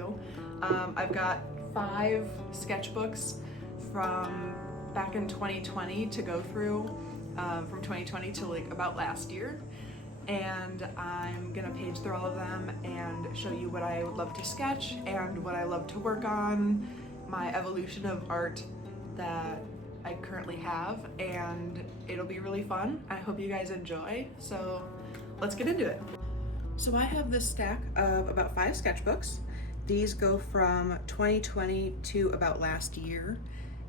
you. I've got 5 sketchbooks from back in 2020 to go through, from 2020 to like about last year. And I'm gonna page through all of them and show you what I would love to sketch and what I love to work on, my evolution of art that I currently have, and it'll be really fun. I hope you guys enjoy, so let's get into it. So I have this stack of about 5 sketchbooks. These go from 2020 to about last year,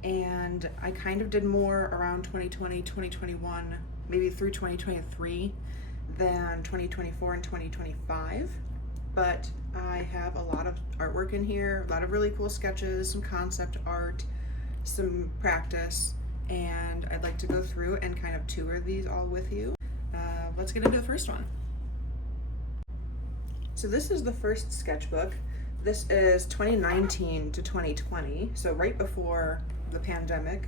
and I kind of did more around 2020, 2021, maybe through 2023 than 2024 and 2025. But I have a lot of artwork in here, a lot of really cool sketches, some concept art, some practice, and I'd like to go through and kind of tour these all with you. Let's get into the first one. So this is the first sketchbook. This is 2019 to 2020, so right before the pandemic.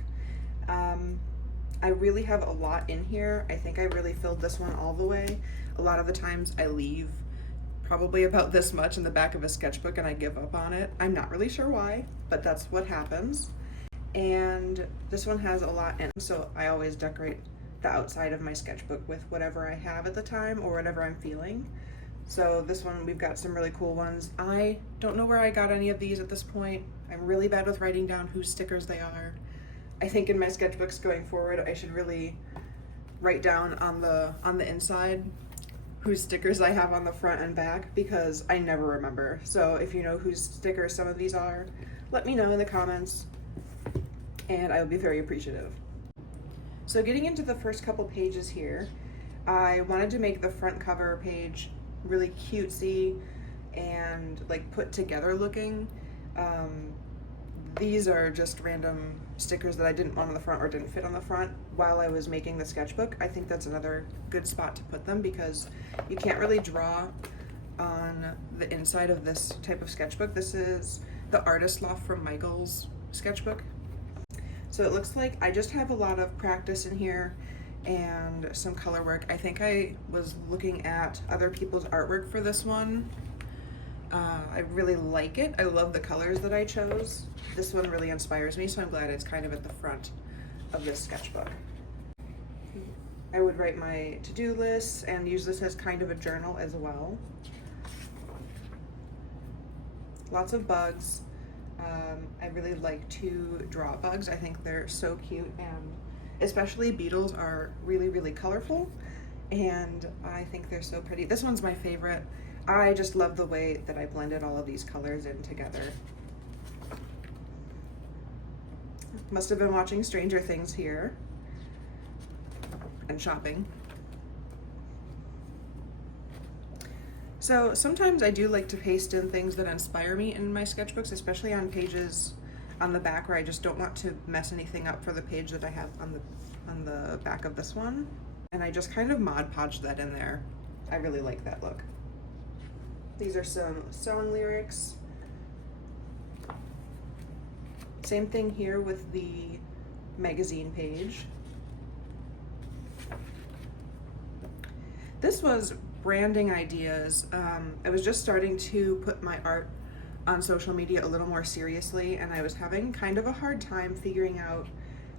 I really have a lot in here. I think I really filled this one all the way. A lot of the times I leave probably about this much in the back of a sketchbook and I give up on it. I'm not really sure why, but that's what happens. And this one has a lot in, so I always decorate the outside of my sketchbook with whatever I have at the time or whatever I'm feeling. So this one, we've got some really cool ones. I don't know where I got any of these at this point. I'm really bad with writing down whose stickers they are. I think in my sketchbooks going forward, I should really write down on the inside whose stickers I have on the front and back, because I never remember. So if you know whose stickers some of these are, let me know in the comments, and I will be very appreciative. So getting into the first couple pages here, I wanted to make the front cover page really cutesy and like put together looking. These are just random stickers that I didn't want on the front or didn't fit on the front while I was making the sketchbook. I think that's another good spot to put them because you can't really draw on the inside of this type of sketchbook. This is the Artist Loft from Michael's sketchbook. So it looks like I just have a lot of practice in here and some color work. I think I was looking at other people's artwork for this one. I really like it. I love the colors that I chose. This one really inspires me, so I'm glad it's kind of at the front of this sketchbook. I would write my to-do lists and use this as kind of a journal as well. Lots of bugs. I really like to draw bugs. I think they're so cute, and especially beetles are really, really colorful, and I think they're so pretty. This one's my favorite. I just love the way that I blended all of these colors in together. Must have been watching Stranger Things here and shopping. So sometimes I do like to paste in things that inspire me in my sketchbooks, especially on pages on the back where I just don't want to mess anything up for the page that I have on the back of this one. And I just kind of Mod Podged that in there. I really like that look. These are some song lyrics. Same thing here with the magazine page. This was branding ideas. I was just starting to put my art on social media a little more seriously, and I was having kind of a hard time figuring out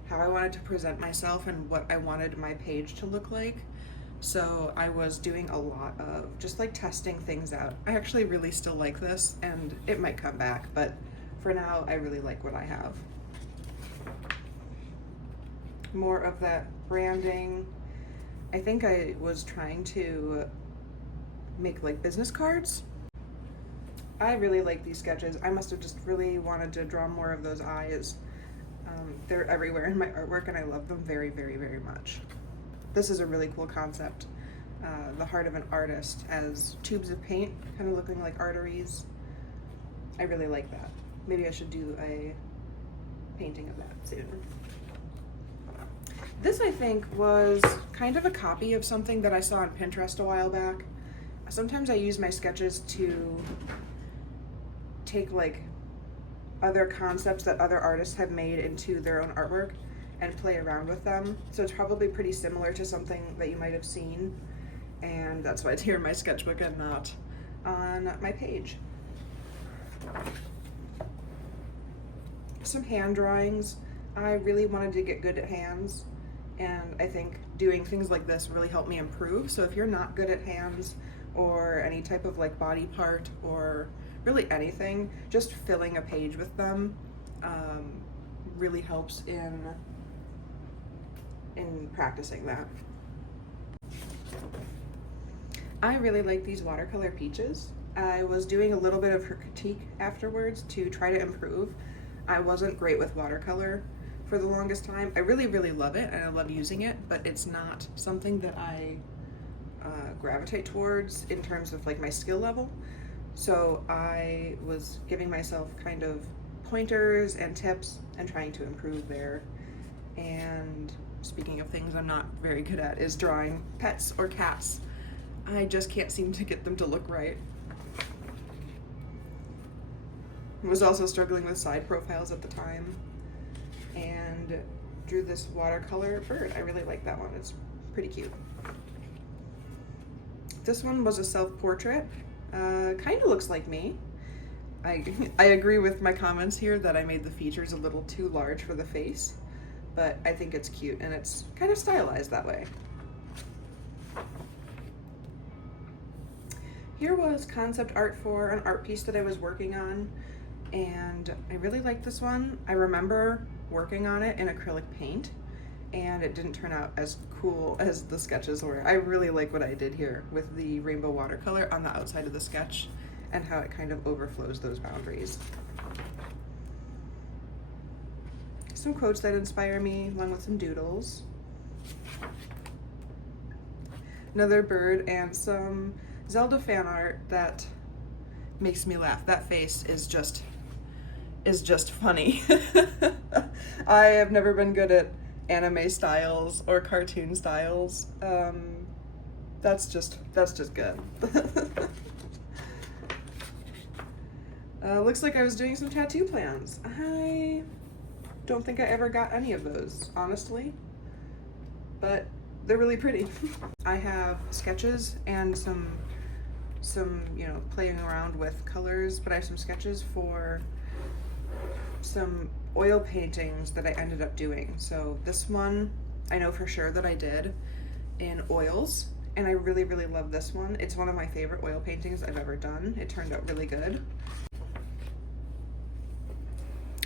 how I wanted to present myself and what I wanted my page to look like. So I was doing a lot of just like testing things out. I actually really still like this, and it might come back, but for now I really like what I have. More of that branding. I think I was trying to make like business cards. I really like these sketches. I must have just really wanted to draw more of those eyes. They're everywhere in my artwork, and I love them very, very, very much. This is a really cool concept. The heart of an artist as tubes of paint, kind of looking like arteries. I really like that. Maybe I should do a painting of that soon. This, I think, was kind of a copy of something that I saw on Pinterest a while back. Sometimes I use my sketches to take like other concepts that other artists have made into their own artwork and play around with them. So it's probably pretty similar to something that you might have seen, and that's why it's here in my sketchbook and not on my page. some hand drawings. I really wanted to get good at hands, and I think doing things like this really helped me improve. So if you're not good at hands or any type of like body part or really anything, just filling a page with them really helps in practicing that. I really like these watercolor peaches. I was doing a little bit of her critique afterwards to try to improve. I wasn't great with watercolor for the longest time. I really, really love it and I love using it, but it's not something that I gravitate towards in terms of like my skill level. So I was giving myself kind of pointers and tips and trying to improve there. And speaking of things I'm not very good at is drawing pets or cats. I just can't seem to get them to look right. I was also struggling with side profiles at the time and drew this watercolor bird. I really like that one. It's pretty cute. This one was a self-portrait. Kind of looks like me. I agree with my comments here that I made the features a little too large for the face, but I think it's cute and it's kind of stylized that way. Here was concept art for an art piece that I was working on, and I really liked this one. I remember working on it in acrylic paint, and it didn't turn out as cool as the sketches were. I really like what I did here with the rainbow watercolor on the outside of the sketch and how it kind of overflows those boundaries. Some quotes that inspire me, along with some doodles. Another bird and some Zelda fan art that makes me laugh. That face is just funny. I have never been good at anime styles or cartoon styles. That's just good. Looks like I was doing some tattoo plans. I don't think I ever got any of those, honestly, but they're really pretty. I have sketches and some playing around with colors, but I have some sketches for some oil paintings that I ended up doing. So this one I know for sure that I did in oils, and I really, really love this one. It's one of my favorite oil paintings I've ever done. It turned out really good.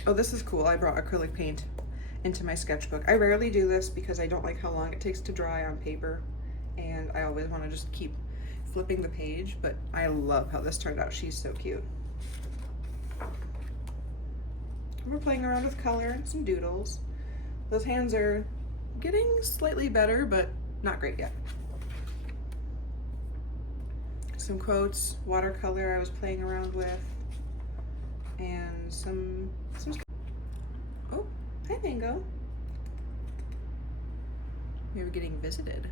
Oh, this is cool. I brought acrylic paint into my sketchbook. I rarely do this because I don't like how long it takes to dry on paper, and I always want to just keep flipping the page, but I love how this turned out. She's so cute. We're playing around with color and some doodles. Those hands are getting slightly better, but not great yet. Some quotes, watercolor I was playing around with, and some oh, hi Mango. We were getting visited.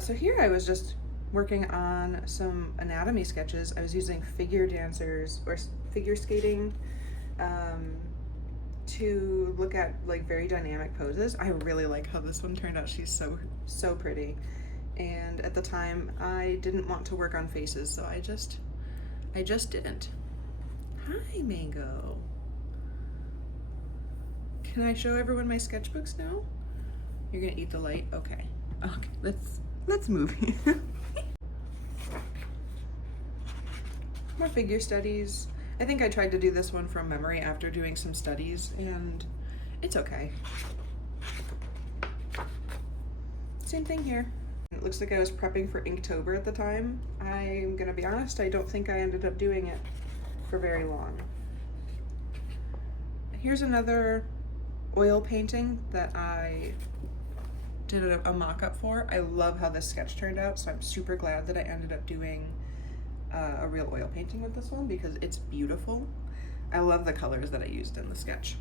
So here I was just working on some anatomy sketches. I was using figure dancers or figure skating to look at like very dynamic poses. I really like how this one turned out. She's so pretty. And at the time I didn't want to work on faces, so I just didn't. Hi Mango. Can I show everyone my sketchbooks now? You're gonna eat the light? Okay. Okay, let's move here. More figure studies. I think I tried to do this one from memory after doing some studies, and it's okay. Same thing here. It looks like I was prepping for Inktober at the time. I'm gonna be honest, I don't think I ended up doing it for very long. Here's another oil painting that I did a mock-up for. I love how this sketch turned out, so I'm super glad that I ended up doing a real oil painting with this one because it's beautiful. I love the colors that I used in the sketch.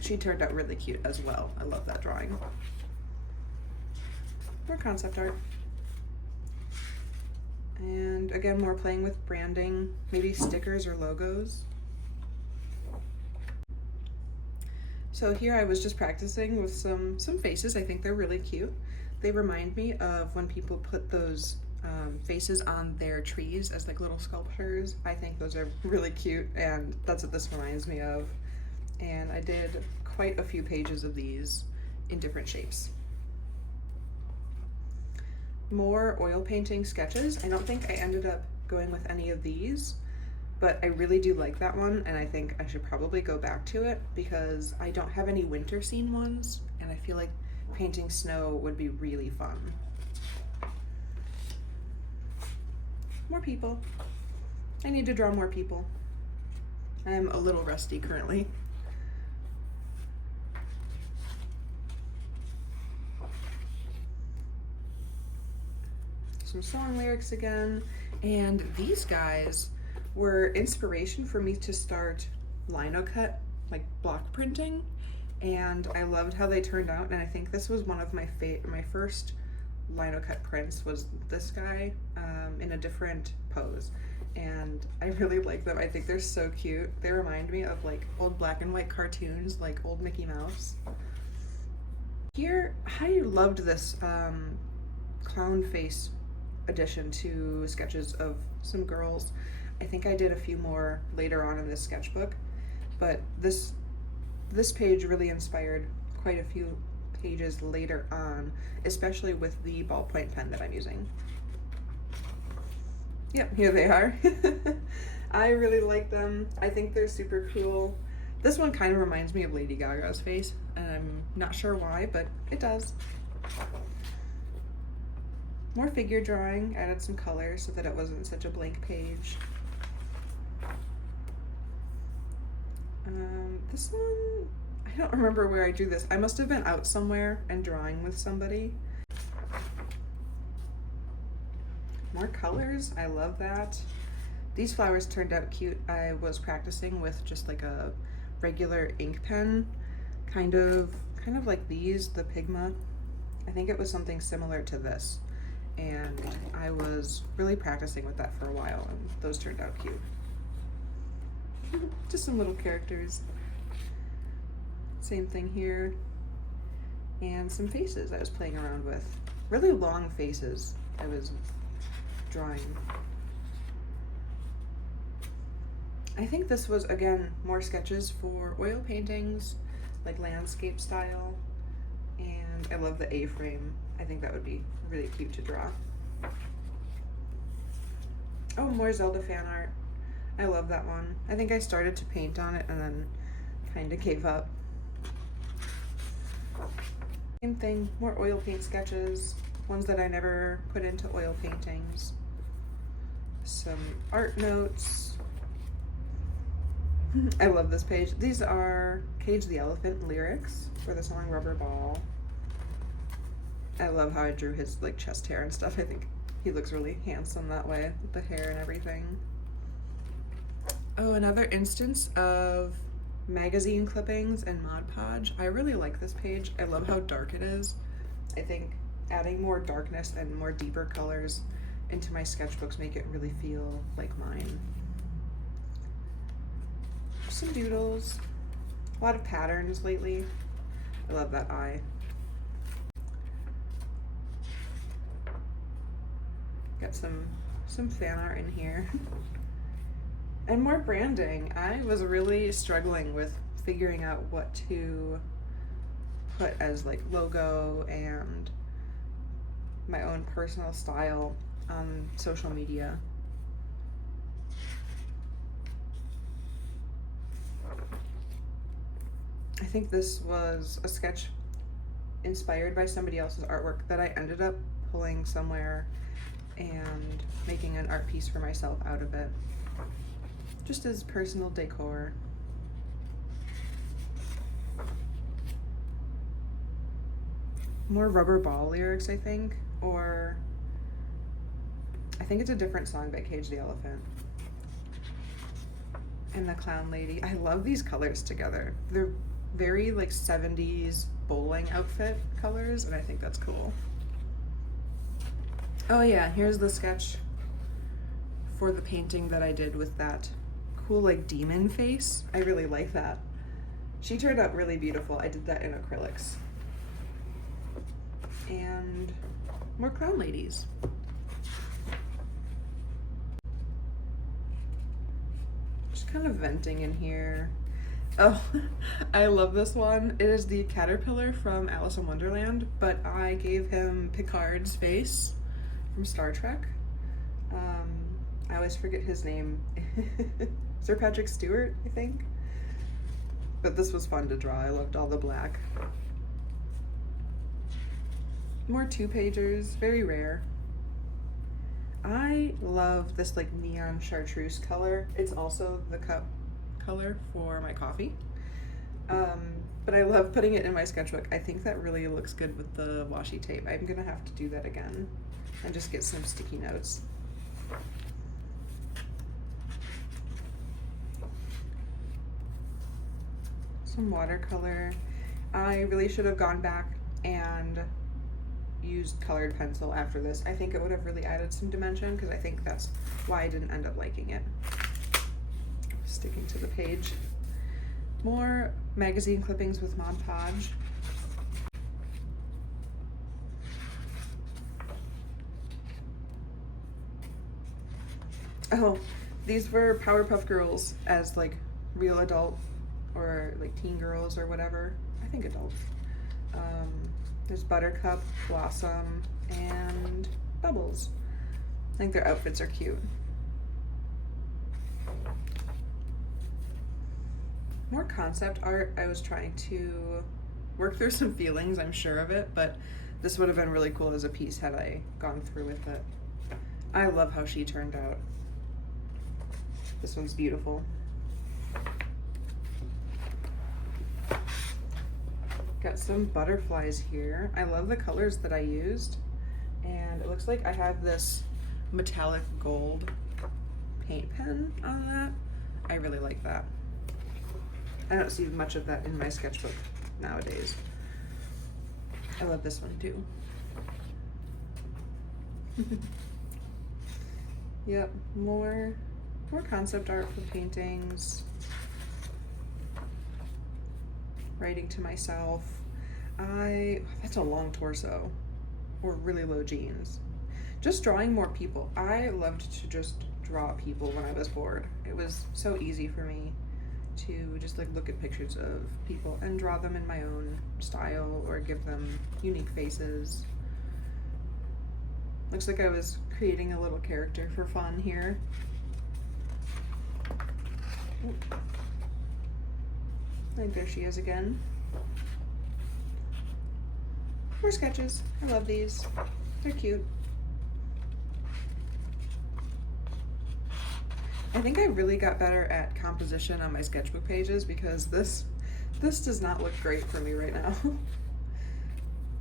She turned out really cute as well. I love that drawing. More concept art. And again, more playing with branding, maybe stickers or logos. So here I was just practicing with some faces. I think they're really cute. They remind me of when people put those faces on their trees as like little sculptures. I think those are really cute, and that's what this reminds me of. And I did quite a few pages of these in different shapes. More oil painting sketches. I don't think I ended up going with any of these, but I really do like that one, and I think I should probably go back to it because I don't have any winter scene ones, and I feel like painting snow would be really fun. More people. I need to draw more people. I'm a little rusty currently. Some song lyrics again, and these guys were inspiration for me to start lino cut, like block printing, and I loved how they turned out. And I think this was one of my first lino cut prints was this guy in a different pose, and I really like them. I think they're so cute. They remind me of like old black and white cartoons, like old Mickey Mouse. Here, I loved this clown face addition to sketches of some girls. I think I did a few more later on in this sketchbook, but this page really inspired quite a few pages later on, especially with the ballpoint pen that I'm using. Yep, here they are. I really like them. I think they're super cool. This one kind of reminds me of Lady Gaga's face, and I'm not sure why, but it does. More figure drawing, added some color so that it wasn't such a blank page. This one, I don't remember where I drew this. I must have been out somewhere and drawing with somebody. More colors, I love that. These flowers turned out cute. I was practicing with just like a regular ink pen, kind of like these, the Pigma. I think it was something similar to this. And I was really practicing with that for a while, and those turned out cute. Just some little characters. Same thing here. And some faces I was playing around with. Really long faces I was drawing. I think this was, again, more sketches for oil paintings, like landscape style. And I love the A-frame. I think that would be really cute to draw. Oh, more Zelda fan art. I love that one. I think I started to paint on it and then kind of gave up. Same thing, more oil paint sketches, ones that I never put into oil paintings. Some art notes. I love this page. These are Cage the Elephant lyrics for the song Rubber Ball. I love how I drew his like chest hair and stuff. I think he looks really handsome that way with the hair and everything. Oh, another instance of magazine clippings and Mod Podge. I really like this page. I love how dark it is. I think adding more darkness and more deeper colors into my sketchbooks make it really feel like mine. Some doodles. A lot of patterns lately. I love that eye. Got some fan art in here. And more branding. I was really struggling with figuring out what to put as like logo and my own personal style on social media. I think this was a sketch inspired by somebody else's artwork that I ended up pulling somewhere and making an art piece for myself out of it, just as personal decor. More Rubber Ball lyrics, I think, or I think it's a different song by Cage the Elephant. And the Clown Lady. I love these colors together. They're very like 70s bowling outfit colors, and I think that's cool. Oh yeah, here's the sketch for the painting that I did with that cool like demon face. I really like that. She turned out really beautiful. I did that in acrylics. And more clown ladies. kind of venting in here. Oh, I love this one. It is the caterpillar from Alice in Wonderland, but I gave him Picard's face from Star Trek. I always forget his name. Sir Patrick Stewart, I think. But this was fun to draw. I loved all the black. More 2-pagers, very rare. I love this like neon chartreuse color. It's also the cup color for my coffee. But I love putting it in my sketchbook. I think that really looks good with the washi tape. I'm gonna have to do that again and just get some sticky notes. Some watercolor. I really should have gone back and used colored pencil after this. I think it would have really added some dimension because I think that's why I didn't end up liking it. Sticking to the page. More magazine clippings with Mod Podge. Oh, these were Powerpuff Girls as like real adult or like teen girls or whatever. I think adults. There's Buttercup, Blossom, and Bubbles. I think their outfits are cute. More concept art. I was trying to work through some feelings, I'm sure of it, but this would have been really cool as a piece had I gone through with it. I love how she turned out. This one's beautiful. Got some butterflies here. I love the colors that I used. And it looks like I have this metallic gold paint pen on that. I really like that. I don't see much of that in my sketchbook nowadays. I love this one too. Yep, more concept art for paintings. Writing to myself. That's a long torso or really low jeans. Just drawing more people. I loved to just draw people when I was bored. It was so easy for me to just like look at pictures of people and draw them in my own style or give them unique faces. Looks like I was creating a little character for fun here. Oh. I think there she is again. More sketches. I love these. They're cute. I think I really got better at composition on my sketchbook pages because this does not look great for me right now.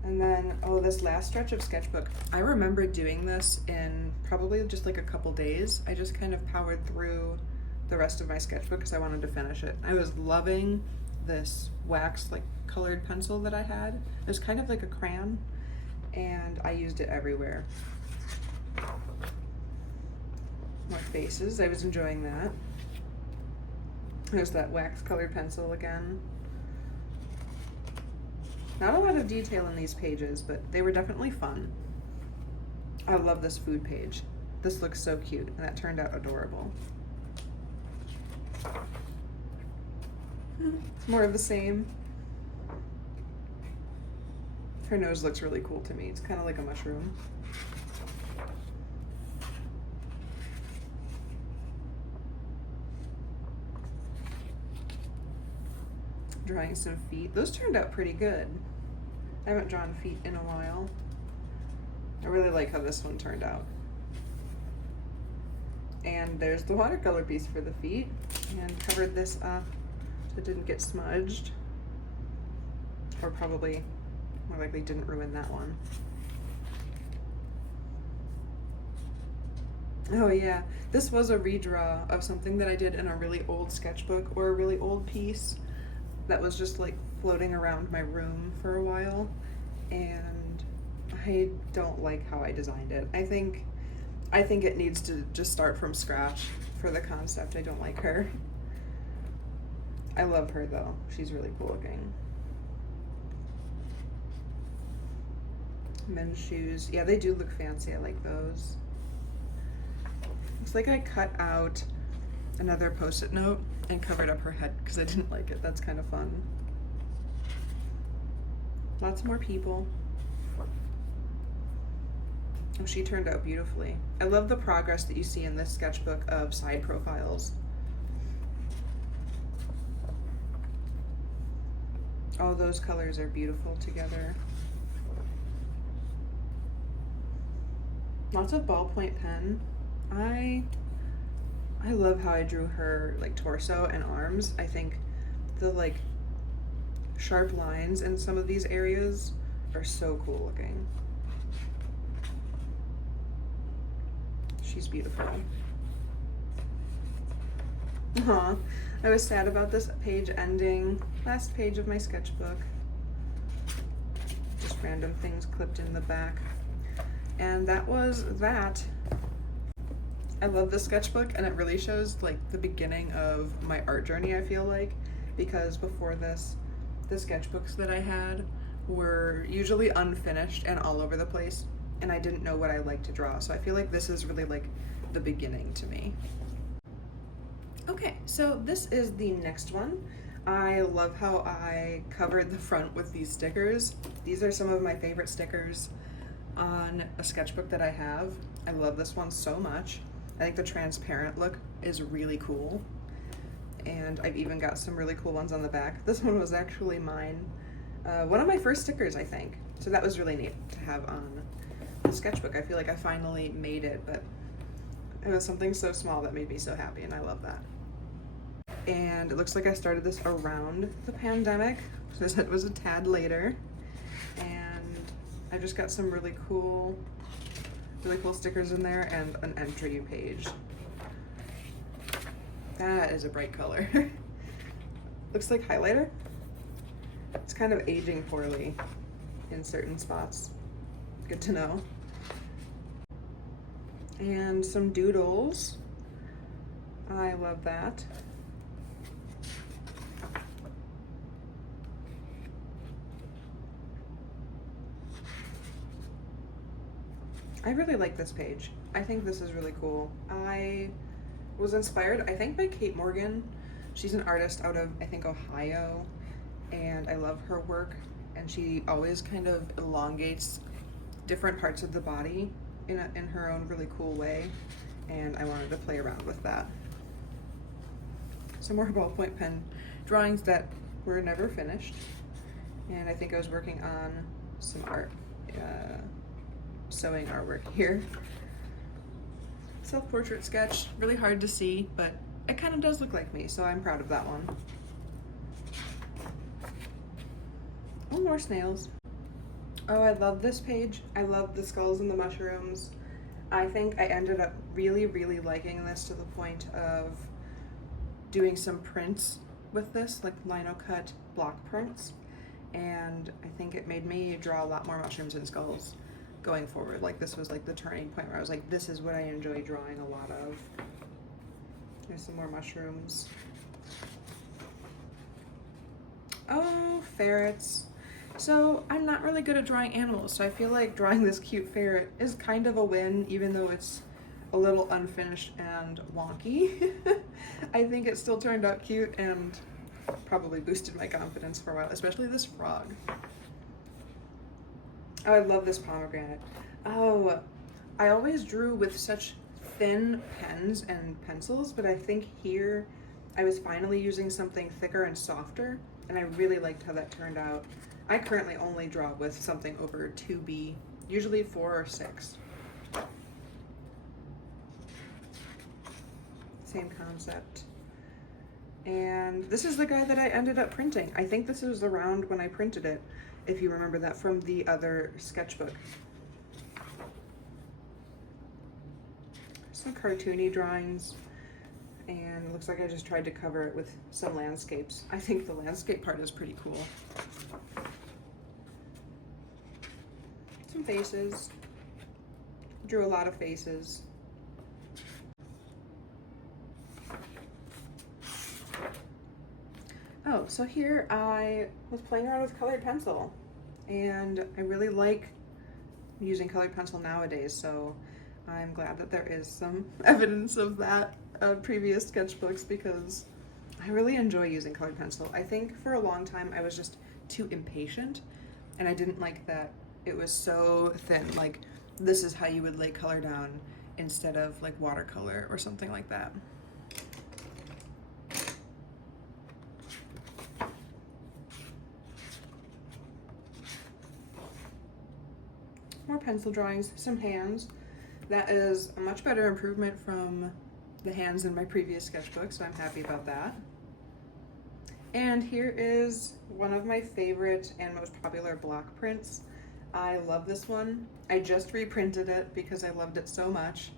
And then, oh, this last stretch of sketchbook. I remember doing this in probably just like a couple days. I just kind of powered through the rest of my sketchbook because I wanted to finish it. I was loving this wax like colored pencil that I had. It was kind of like a crayon and I used it everywhere. More faces. I was enjoying that. There's that wax colored pencil again. Not a lot of detail in these pages, but they were definitely fun. I love this food page. This looks so cute and that turned out adorable. More of the same. Her nose looks really cool to me. It's kind of like a mushroom. Drawing some feet. Those turned out pretty good. I haven't drawn feet in a while. I really like how this one turned out. And there's the watercolor piece for the feet. And covered this up so it didn't get smudged. Or probably, more likely didn't ruin that one. Oh yeah, this was a redraw of something that I did in a really old sketchbook or a really old piece that was just like floating around my room for a while, and I don't like how I designed it. I think it needs to just start from scratch for the concept. I don't like her. I love her though. She's really cool looking. Men's shoes. Yeah, they do look fancy. I like those. Looks like I cut out another post-it note and covered up her head because I didn't like it. That's kind of fun. Lots more people. Oh, she turned out beautifully. I love the progress that you see in this sketchbook of side profiles. All those colors are beautiful together. Lots of ballpoint pen. I love how I drew her like torso and arms. I think the like sharp lines in some of these areas are so cool looking. She's beautiful. Aw, I was sad about this page ending. Last page of my sketchbook. Just random things clipped in the back. And that was that. I love this sketchbook, and it really shows like the beginning of my art journey, I feel like, because before this, the sketchbooks that I had were usually unfinished and all over the place, and I didn't know what I liked to draw. So I feel like this is really like the beginning to me. Okay, so this is the next one. I love how I covered the front with these stickers. These are some of my favorite stickers on a sketchbook that I have. I love this one so much. I think the transparent look is really cool. And I've even got some really cool ones on the back. This one was actually mine. One of my first stickers, I think. So that was really neat to have on the sketchbook. I feel like I finally made it, but it was something so small that made me so happy, and I love that. And it looks like I started this around the pandemic, so it was a tad later. And I just got some really cool stickers in there and an entry page. That is a bright color. Looks like highlighter. It's kind of aging poorly in certain spots. Good to know. And some doodles. I love that. I really like this page. I think this is really cool. I was inspired, I think, by Kate Morgan. She's an artist out of, I think, Ohio, and I love her work. And she always kind of elongates different parts of the body in her own really cool way, and I wanted to play around with that. Some more ballpoint pen drawings that were never finished, and I think I was working on some art, sewing artwork here. Self-portrait sketch, really hard to see, but it kind of does look like me, so I'm proud of that one. Oh, more snails. Oh, I love this page. I love the skulls and the mushrooms. I think I ended up really, really liking this to the point of doing some prints with this, like lino cut block prints. And I think it made me draw a lot more mushrooms and skulls going forward. Like this was like the turning point where I was like, this is what I enjoy drawing a lot of. There's some more mushrooms. Oh, ferrets. So I'm not really good at drawing animals, so I feel like drawing this cute ferret is kind of a win, even though it's a little unfinished and wonky. I think it still turned out cute and probably boosted my confidence for a while, especially this frog. Oh, I love this pomegranate. Oh, I always drew with such thin pens and pencils, but I think here I was finally using something thicker and softer, and I really liked how that turned out. I currently only draw with something over 2B, usually 4 or 6. Same concept. And this is the guy that I ended up printing. I think this was around when I printed it, if you remember that from the other sketchbook. Some cartoony drawings, and it looks like I just tried to cover it with some landscapes. I think the landscape part is pretty cool. Some faces. Drew a lot of faces. Oh, so here I was playing around with colored pencil, and I really like using colored pencil nowadays, so I'm glad that there is some evidence of that previous sketchbooks because I really enjoy using colored pencil. I think for a long time I was just too impatient, and I didn't like that it was so thin. Like, this is how you would lay color down instead of like watercolor or something like that. More pencil drawings, some hands. That is a much better improvement from the hands in my previous sketchbook, so I'm happy about that. And here is one of my favorite and most popular block prints. I love this one. I just reprinted it because I loved it so much,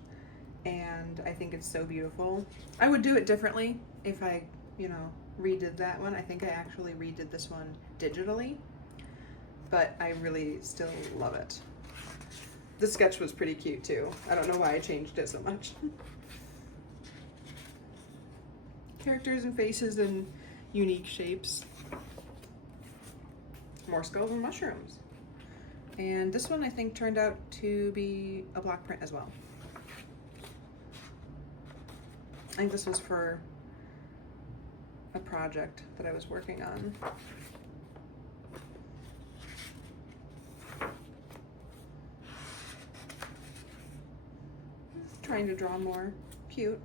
and I think it's so beautiful. I would do it differently if I, redid that one. I think I actually redid this one digitally, but I really still love it. The sketch was pretty cute too. I don't know why I changed it so much. Characters and faces and unique shapes. More skulls and mushrooms. And this one I think turned out to be a block print as well. I think this was for a project that I was working on. Trying to draw more. Cute.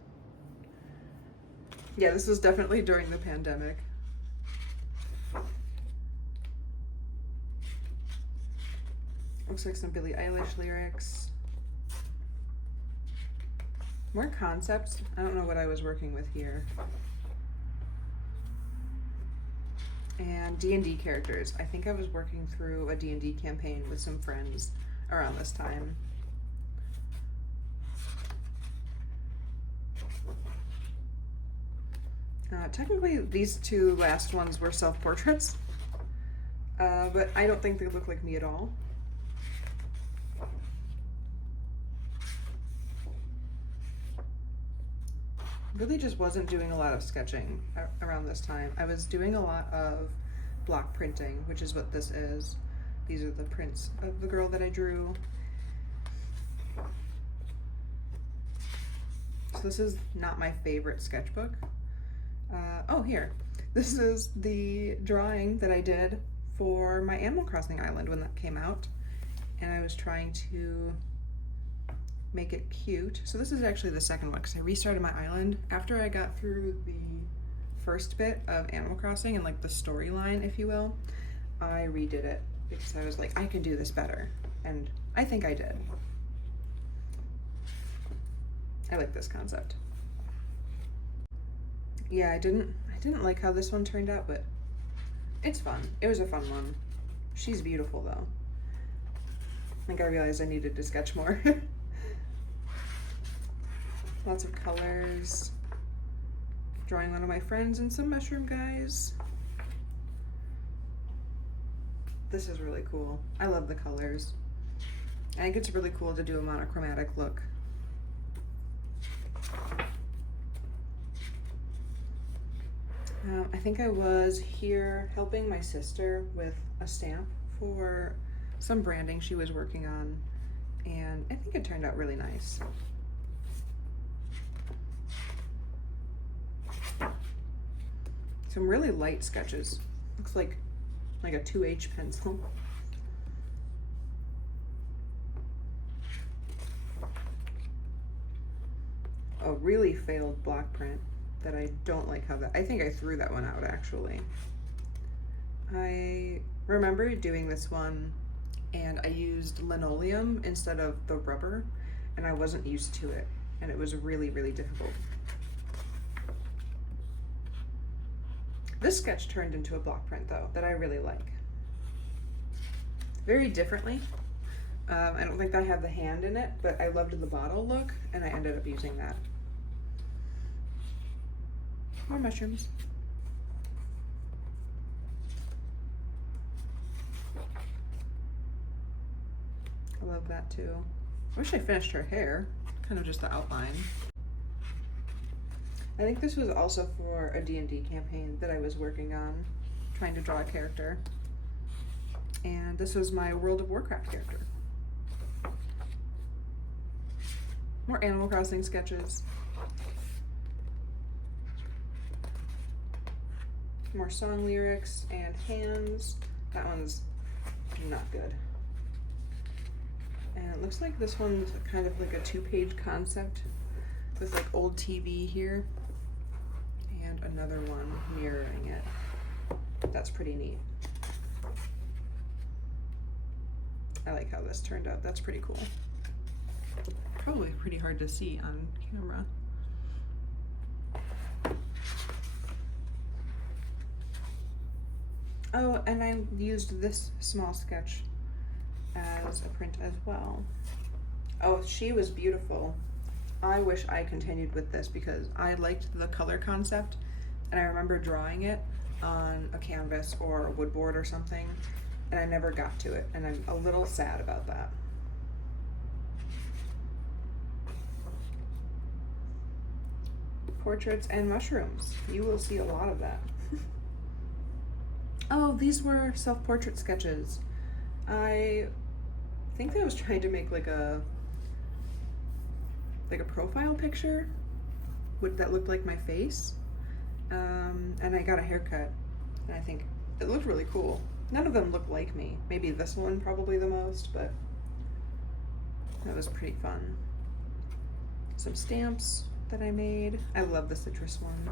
Yeah, this was definitely during the pandemic. Looks like some Billie Eilish lyrics. More concepts. I don't know what I was working with here. And D&D characters. I think I was working through a D&D campaign with some friends around this time. Technically, these two last ones were self-portraits, but I don't think they look like me at all. Really just wasn't doing a lot of sketching around this time. I was doing a lot of block printing, which is what this is. These are the prints of the girl that I drew. So this is not my favorite sketchbook. Oh, here. This is the drawing that I did for my Animal Crossing island when that came out. And I was trying to make it cute. So this is actually the second one because I restarted my island after I got through the first bit of Animal Crossing and like the storyline, if you will. I redid it because I was like, I can do this better. And I think I did. I like this concept. Yeah, I didn't like how this one turned out, but it's fun. It was a fun one. She's beautiful though. I think I realized I needed to sketch more. Lots of colors. Drawing one of my friends and some mushroom guys. This is really cool. I love the colors. I think it's really cool to do a monochromatic look. I think I was here helping my sister with a stamp for some branding she was working on, and I think it turned out really nice. Some really light sketches. Looks like a 2H pencil. A really failed block print that I don't like how that, I think I threw that one out actually. I remember doing this one and I used linoleum instead of the rubber, and I wasn't used to it, and it was really, really difficult. This sketch turned into a block print though, that I really like. Very differently. I don't think I have the hand in it, but I loved the bottle look, and I ended up using that. More mushrooms. I love that too. I wish I finished her hair, kind of just the outline. I think this was also for a D&D campaign that I was working on, trying to draw a character. And this was my World of Warcraft character. More Animal Crossing sketches. more song lyrics and hands. That one's not good. And it looks like this one's kind of like a 2-page concept with like old TV here and another one mirroring it. That's pretty neat. I like how this turned out. That's pretty cool. Probably pretty hard to see on camera. Oh, and I used this small sketch as a print as well. Oh, she was beautiful. I wish I continued with this because I liked the color concept and I remember drawing it on a canvas or a wood board or something and I never got to it and I'm a little sad about that. Portraits and mushrooms. You will see a lot of that. Oh, these were self-portrait sketches. I think I was trying to make like a profile picture that looked like my face. And I got a haircut and I think it looked really cool. None of them look like me. Maybe this one probably the most, but that was pretty fun. Some stamps that I made. I love the citrus one.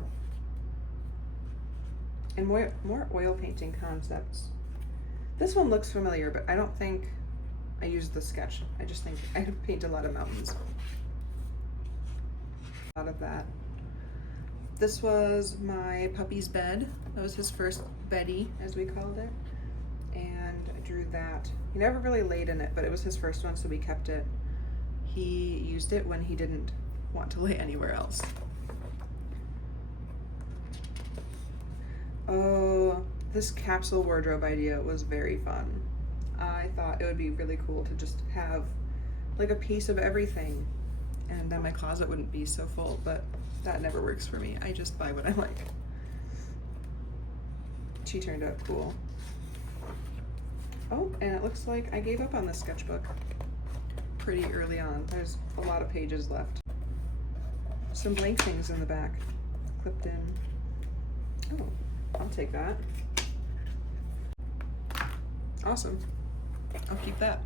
And more oil painting concepts. This one looks familiar, but I don't think I used the sketch. I just think I paint a lot of mountains. A lot of that. This was my puppy's bed. That was his first beddie, as we called it. And I drew that. He never really laid in it, but it was his first one, so we kept it. He used it when he didn't want to lay anywhere else. Oh, this capsule wardrobe idea was very fun. I thought it would be really cool to just have like a piece of everything and then my closet wouldn't be so full, but that never works for me. I just buy what I like. She turned out cool. Oh, and it looks like I gave up on this sketchbook pretty early on. There's a lot of pages left. Some blank things in the back, clipped in. Oh, I'll take that. Awesome. I'll keep that.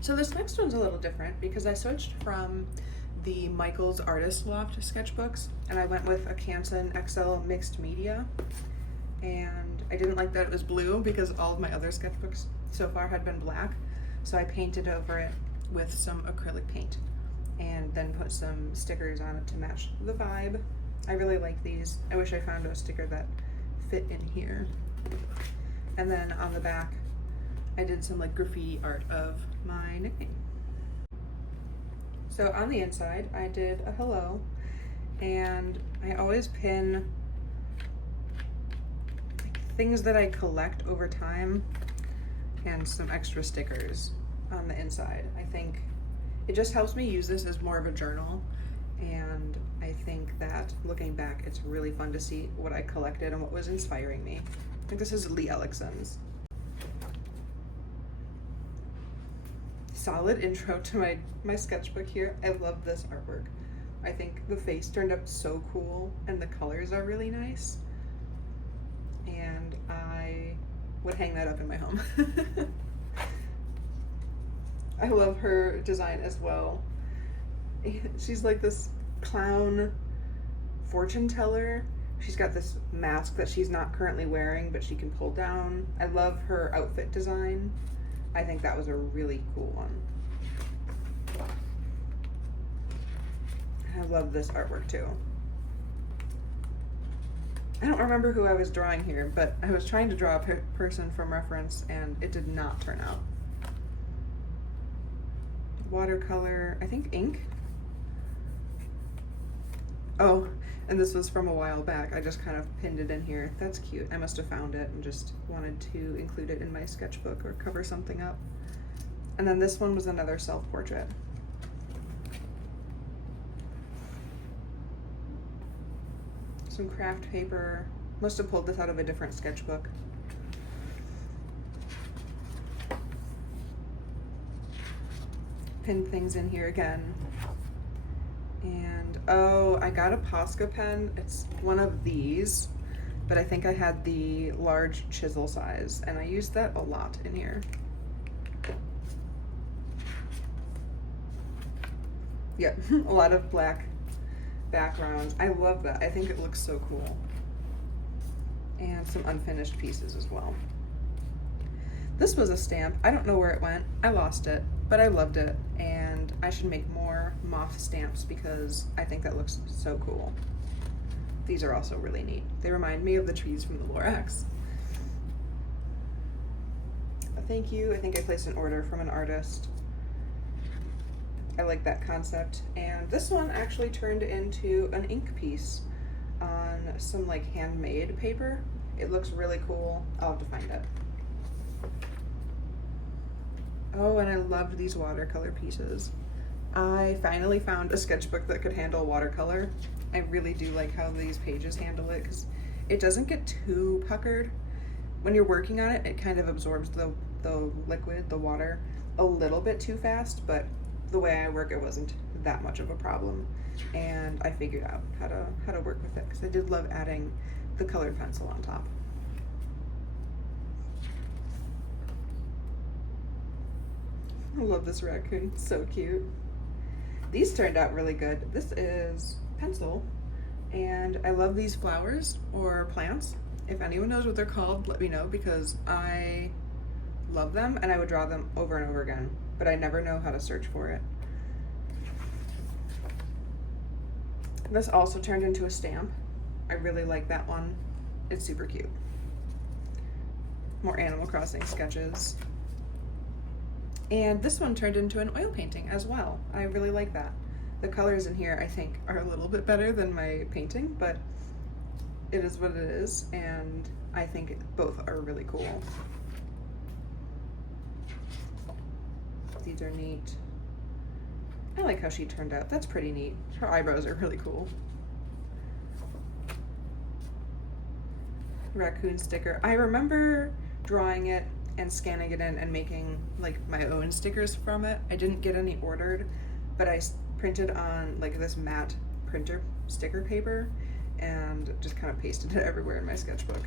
So this next one's a little different because I switched from the Michael's Artist Loft sketchbooks and I went with a Canson XL mixed media. And I didn't like that it was blue because all of my other sketchbooks so far had been black. So I painted over it with some acrylic paint and then put some stickers on it to match the vibe. I really like these. I wish I found a sticker that fit in here. And then on the back, I did some like graffiti art of my nickname. So on the inside, I did a hello, and I always pin things that I collect over time and some extra stickers on the inside. I think it just helps me use this as more of a journal, and I think that looking back, it's really fun to see what I collected and what was inspiring me. I think this is Lee Ellickson's. Solid intro to my sketchbook here. I love this artwork. I think the face turned out so cool and the colors are really nice. And I would hang that up in my home. I love her design as well. She's like this clown fortune teller. She's got this mask that she's not currently wearing, but she can pull down. I love her outfit design. I think that was a really cool one. I love this artwork too. I don't remember who I was drawing here, but I was trying to draw a person from reference and it did not turn out. Watercolor, I think ink. Oh, and this was from a while back. I just kind of pinned it in here. That's cute. I must have found it and just wanted to include it in my sketchbook or cover something up. And then this one was another self-portrait. Some craft paper. Must have pulled this out of a different sketchbook. Pinned things in here again. And oh, I got a Posca pen. It's one of these. but I think I had the large chisel size, and I used that a lot in here. Yep, a lot of black backgrounds. I love that. I think it looks so cool. And some unfinished pieces as well. This was a stamp. I don't know where it went. I lost it, but I loved it, and I should make more moth stamps because I think that looks so cool. These are also really neat. They remind me of the trees from the Lorax. Thank you. I think I placed an order from an artist. I like that concept. And this one actually turned into an ink piece on some like handmade paper. It looks really cool. I'll have to find it. Oh, and I loved these watercolor pieces. I finally found a sketchbook that could handle watercolor. I really do like how these pages handle it because it doesn't get too puckered. When you're working on it, it kind of absorbs the liquid, the water, a little bit too fast, but the way I work, it wasn't that much of a problem. And I figured out how to work with it because I did love adding the colored pencil on top. I love this raccoon, it's so cute. These turned out really good. This is pencil, and I love these flowers or plants. If anyone knows what they're called, let me know because I love them and I would draw them over and over again, but I never know how to search for it. This also turned into a stamp. I really like that one. It's super cute. More Animal Crossing sketches. And this one turned into an oil painting as well. I really like that. The colors in here, I think, are a little bit better than my painting, but it is what it is, and I think both are really cool. These are neat. I like how she turned out. That's pretty neat. Her eyebrows are really cool. Raccoon sticker. I remember drawing it and scanning it in and making like my own stickers from it. I didn't get any ordered, but I printed on like this matte printer sticker paper and just kind of pasted it everywhere in my sketchbook.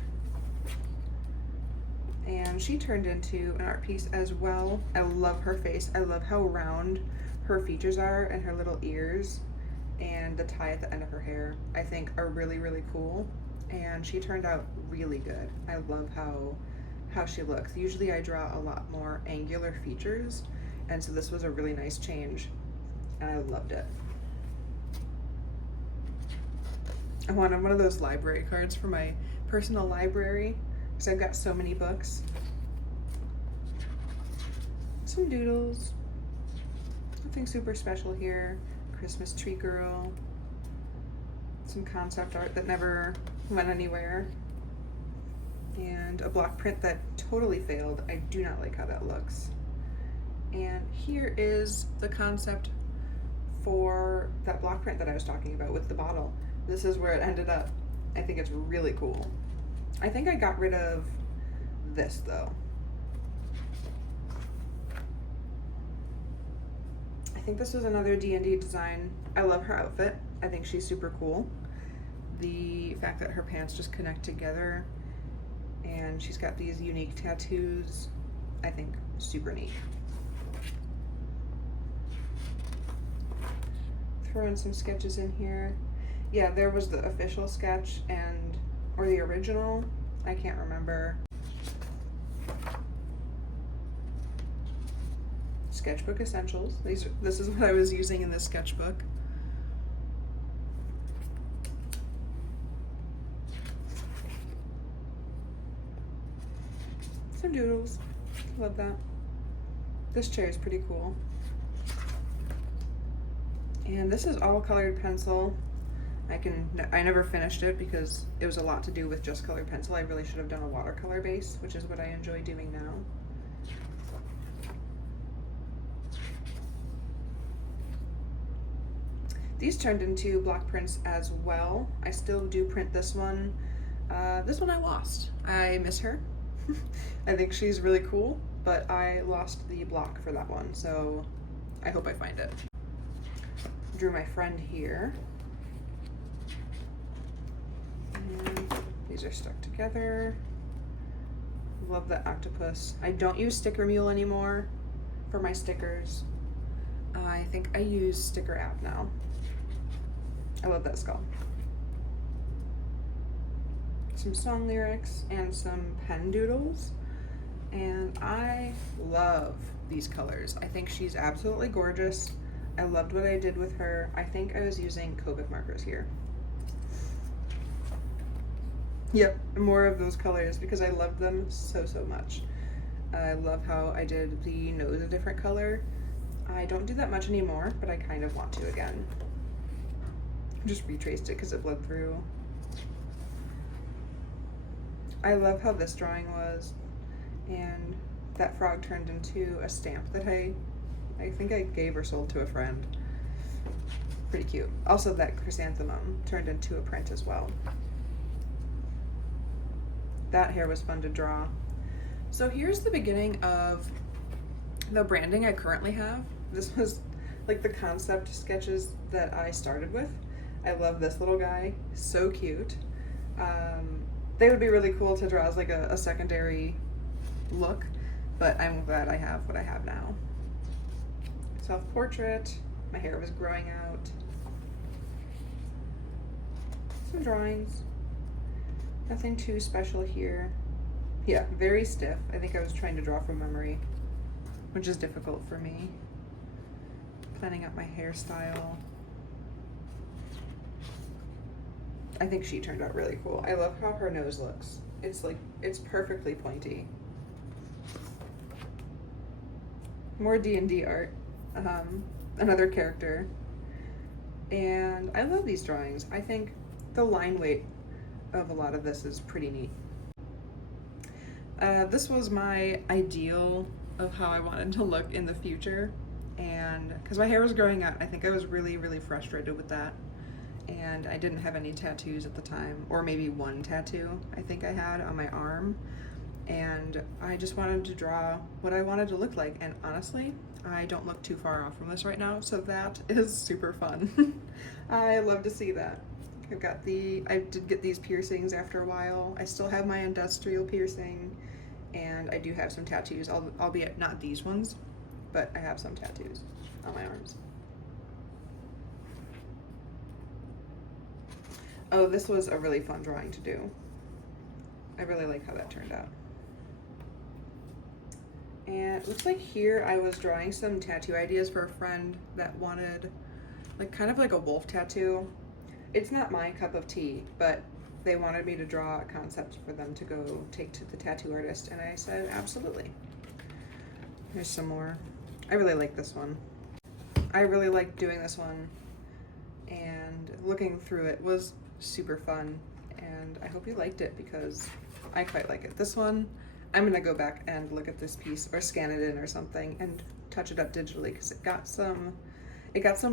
And she turned into an art piece as well. I love her face. I love how round her features are and her little ears and the tie at the end of her hair, I think are really, really cool. And she turned out really good. I love how she looks. Usually I draw a lot more angular features, and so this was a really nice change, and I loved it. I wanted one of those library cards for my personal library because I've got so many books. Some doodles. Nothing super special here. Christmas tree girl. Some concept art that never went anywhere. And a block print that totally failed. I do not like how that looks. And here is the concept for that block print that I was talking about with the bottle. This is where it ended up. I think it's really cool. I think I got rid of this though. I think this was another D&D design. I love her outfit. I think she's super cool. The fact that her pants just connect together and she's got these unique tattoos, I think super neat. Throw in some sketches in here. Yeah, there was the official sketch or the original, I can't remember. Sketchbook essentials. This is what I was using in this sketchbook. Some doodles. Love that. This chair is pretty cool. And this is all colored pencil. I never finished it because it was a lot to do with just colored pencil. I really should have done a watercolor base, which is what I enjoy doing now. These turned into block prints as well. I still do print this one. This one I lost. I miss her. I think she's really cool, but I lost the block for that one, so I hope I find it. Drew my friend here. And these are stuck together. Love the octopus. I don't use Sticker Mule anymore for my stickers. I think I use Sticker App now. I love that skull. Some song lyrics and some pen doodles. And I love these colors. I think she's absolutely gorgeous. I loved what I did with her. I think I was using Copic markers here. Yep, more of those colors because I loved them so much. I love how I did the nose a different color. I don't do that much anymore, but I kind of want to again. Just retraced it because it bled through. I love how this drawing was, and that frog turned into a stamp that I think I gave or sold to a friend. Pretty cute. Also, that chrysanthemum turned into a print as well. That hair was fun to draw. So here's the beginning of the branding I currently have. This was like the concept sketches that I started with. I love this little guy, so cute. They would be really cool to draw as like a secondary look, but I'm glad I have what I have now. Self-portrait, my hair was growing out. Some drawings. Nothing too special here. Yeah, very stiff. I think I was trying to draw from memory, which is difficult for me. Planning out my hairstyle. I think she turned out really cool. I love how her nose looks. It's perfectly pointy. More D&D art. Another character. And I love these drawings. I think the line weight of a lot of this is pretty neat. This was my ideal of how I wanted to look in the future, and because my hair was growing out, I think I was really frustrated with that, and I didn't have any tattoos at the time, or maybe one tattoo I think I had on my arm, and I just wanted to draw what I wanted to look like, and honestly, I don't look too far off from this right now, so that is super fun. I love to see that. I did get these piercings after a while. I still have my industrial piercing, and I do have some tattoos, albeit not these ones, but I have some tattoos on my arms. Oh, this was a really fun drawing to do. I really like how that turned out. And it looks like here I was drawing some tattoo ideas for a friend that wanted kind of like a wolf tattoo. It's not my cup of tea, but they wanted me to draw a concept for them to go take to the tattoo artist, and I said absolutely. Here's some more. I really like this one. I really liked doing this one, and looking through it was super fun, and I hope you liked it because I quite like it. This one, I'm gonna go back and look at this piece or scan it in or something and touch it up digitally because it got some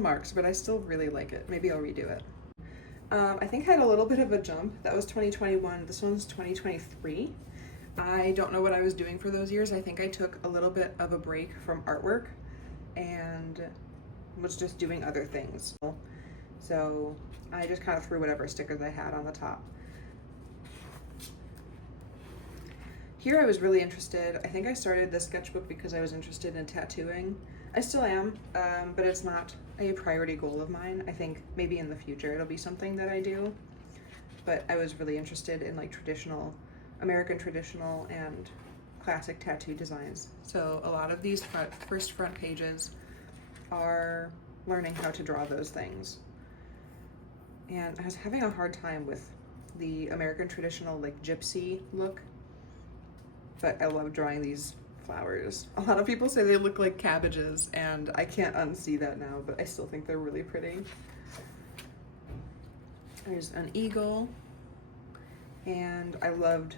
marks, but I still really like it. Maybe I'll redo it. I think I had a little bit of a jump. That was 2021. This one's 2023. I don't know what I was doing for those years. I think I took a little bit of a break from artwork and was just doing other things. So I just kind of threw whatever stickers I had on the top. Here I was really interested. I think I started this sketchbook because I was interested in tattooing. I still am, but it's not a priority goal of mine. I think maybe in the future it'll be something that I do, but I was really interested in American traditional and classic tattoo designs. So a lot of these first front pages are learning how to draw those things. And I was having a hard time with the American traditional gypsy look, but I love drawing these flowers. A lot of people say they look like cabbages, and I can't unsee that now, but I still think they're really pretty. There's an eagle, and I loved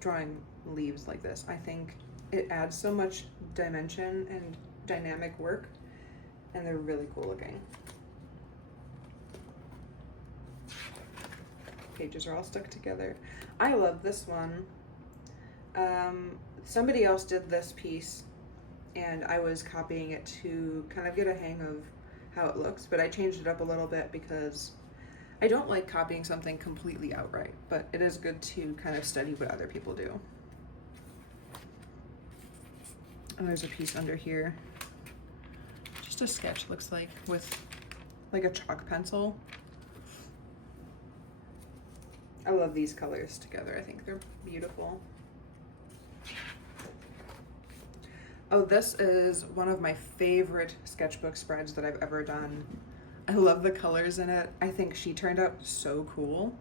drawing leaves like this. I think it adds so much dimension and dynamic work, and they're really cool looking. Pages are all stuck together. I love this one. Somebody else did this piece and I was copying it to kind of get a hang of how it looks, but I changed it up a little bit because I don't like copying something completely outright, but it is good to kind of study what other people do. And there's a piece under here. Just a sketch, looks like, with like a chalk pencil. I love these colors together. I think they're beautiful. Oh, this is one of my favorite sketchbook spreads that I've ever done. I love the colors in it. I think she turned out so cool,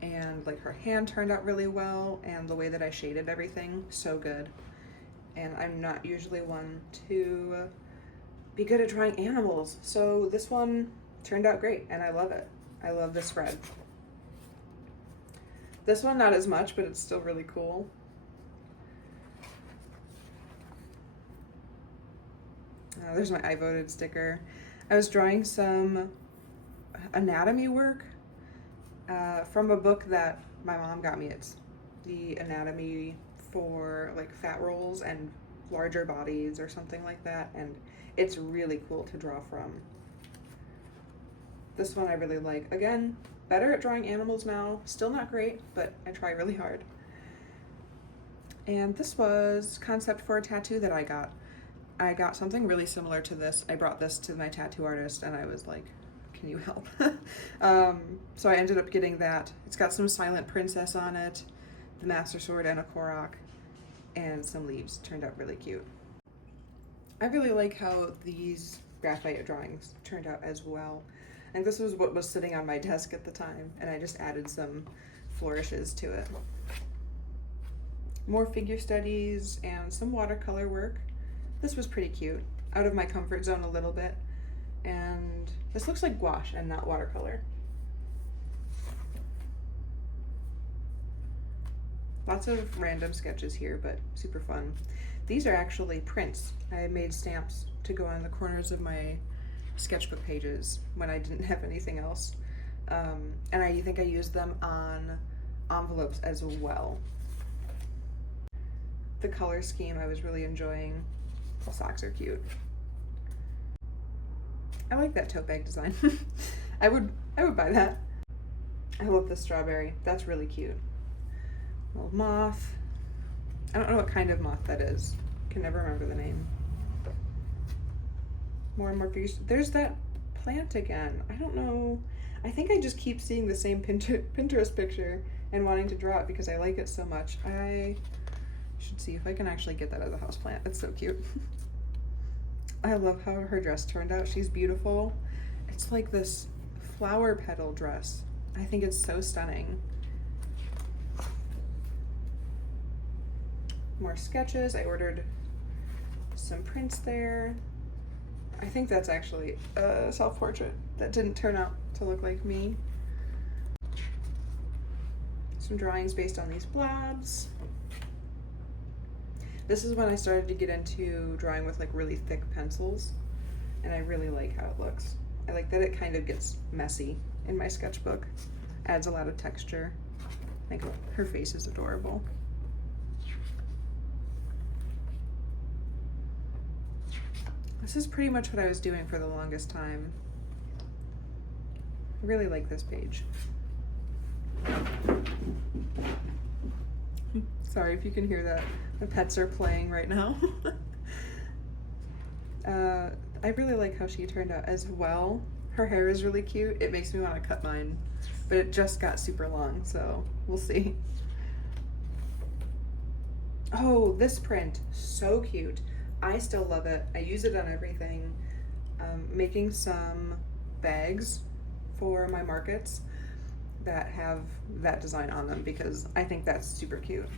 and like her hand turned out really well, and the way that I shaded everything, so good. And I'm not usually one to be good at drawing animals, so this one turned out great, and I love it. I love this spread. This one not as much, but it's still really cool. There's my I voted sticker. I was drawing some anatomy work from a book that my mom got me. It's the anatomy for like fat rolls and larger bodies or something like that, and it's really cool to draw from. This one I really like. Again, better at drawing animals now. Still not great, but I try really hard. And this was concept for a tattoo that I got. I got something really similar to this. I brought this to my tattoo artist and I was like, can you help? So I ended up getting that. It's got some silent princess on it, the master sword and a korok, and some leaves. Turned out really cute. I really like how these graphite drawings turned out as well. And this was what was sitting on my desk at the time, and I just added some flourishes to it. More figure studies and some watercolor work. This was pretty cute, out of my comfort zone a little bit, and this looks like gouache and not watercolor. Lots of random sketches here, but super fun. These are actually prints. I made stamps to go on the corners of my sketchbook pages when I didn't have anything else. And I think I used them on envelopes as well. The color scheme I was really enjoying. The socks are cute. I like that tote bag design. I would buy that. I love the strawberry. That's really cute. Little moth. I don't know what kind of moth that is. Can never remember the name. More and more figures. There's that plant again. I don't know. I think I just keep seeing the same Pinterest picture and wanting to draw it because I like it so much. I should see if I can actually get that as a houseplant. It's so cute. I love how her dress turned out. She's beautiful. It's like this flower petal dress. I think it's so stunning. More sketches. I ordered some prints there. I think that's actually a self-portrait that didn't turn out to look like me. Some drawings based on these blobs. This is when I started to get into drawing with like really thick pencils, and I really like how it looks. I like that it kind of gets messy in my sketchbook. Adds a lot of texture. I think her face is adorable. This is pretty much what I was doing for the longest time. I really like this page. Sorry if you can hear that. The pets are playing right now. I really like how she turned out as well. Her hair is really cute. It makes me want to cut mine, but it just got super long, so we'll see. Oh, this print, so cute. I still love it. I use it on everything. Making some bags for my markets that have that design on them because I think that's super cute.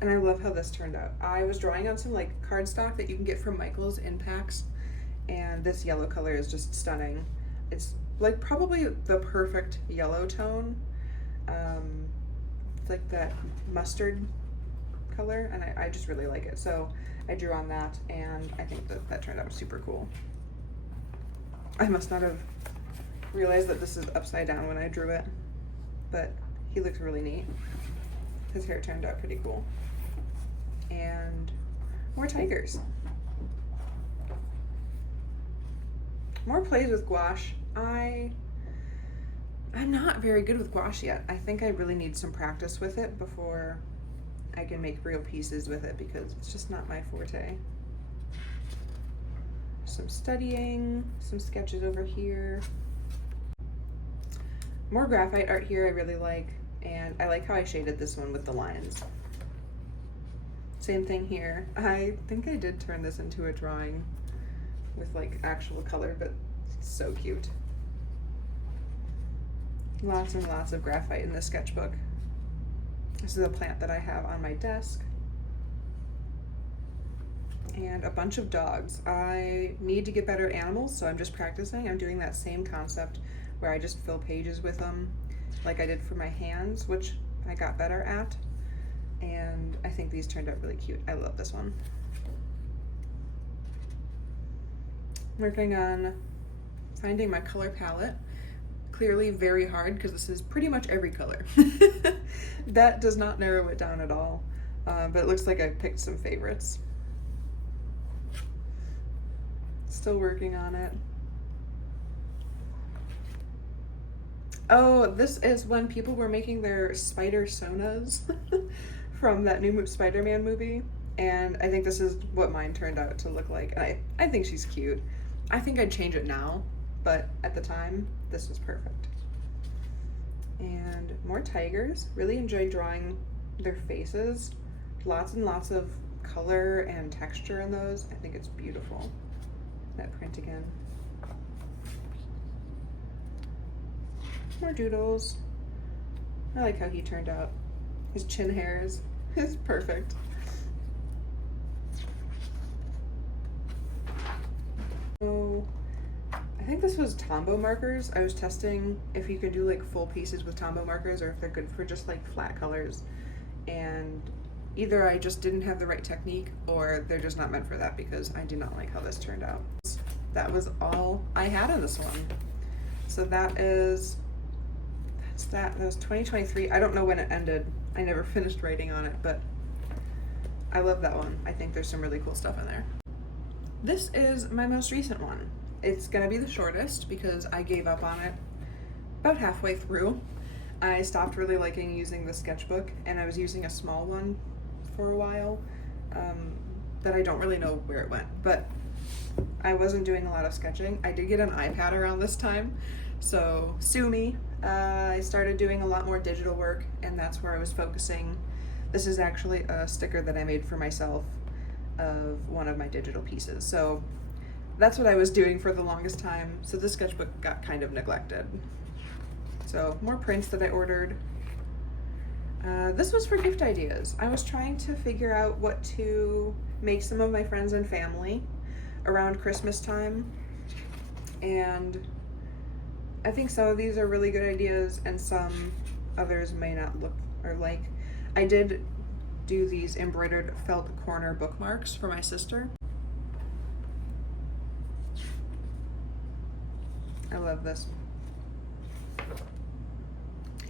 And I love how this turned out. I was drawing on some like cardstock that you can get from Michael's in packs, and this yellow color is just stunning. It's like probably the perfect yellow tone. It's like that mustard color, and I just really like it. So I drew on that, and I think that turned out super cool. I must not have realized that this is upside down when I drew it, but he looks really neat. His hair turned out pretty cool. And more tigers. More plays with gouache. I I'm not very good with gouache yet. I think I really need some practice with it before I can make real pieces with it because it's just not my forte. Some studying, some sketches over here. More graphite art here I really like, and I like how I shaded this one with the lines. Same thing here. I think I did turn this into a drawing with like actual color, but it's so cute. Lots and lots of graphite in this sketchbook. This is a plant that I have on my desk. And a bunch of dogs. I need to get better at animals, so I'm just practicing. I'm doing that same concept where I just fill pages with them like I did for my hands, which I got better at. And I think these turned out really cute. I love this one. Working on finding my color palette. Clearly very hard because this is pretty much every color. That does not narrow it down at all, but it looks like I picked some favorites. Still working on it. Oh, this is when people were making their spider sonas from that new Spider-Man movie, and I think this is what mine turned out to look like. And I think she's cute. I think I'd change it now, but at the time, this was perfect. And more tigers. Really enjoyed drawing their faces. Lots and lots of color and texture in those. I think it's beautiful. That print again. More doodles. I like how he turned out. His chin hairs is perfect. So I think this was Tombow markers. I was testing if you could do like full pieces with Tombow markers or if they're good for just like flat colors. And either I just didn't have the right technique or they're just not meant for that because I do not like how this turned out. That was all I had on this one. So that's that. That was 2023. I don't know when it ended. I never finished writing on it, but I love that one. I think there's some really cool stuff in there. This is my most recent one. It's gonna be the shortest because I gave up on it about halfway through. I stopped really liking using the sketchbook and I was using a small one for a while that I don't really know where it went, but I wasn't doing a lot of sketching. I did get an iPad around this time, so sue me. I started doing a lot more digital work and that's where I was focusing. This is actually a sticker that I made for myself of one of my digital pieces. So that's what I was doing for the longest time. So the sketchbook got kind of neglected. So more prints that I ordered. This was for gift ideas. I was trying to figure out what to make some of my friends and family around Christmas time. And I think some of these are really good ideas and some others may not look or like. I did do these embroidered felt corner bookmarks for my sister. I love this.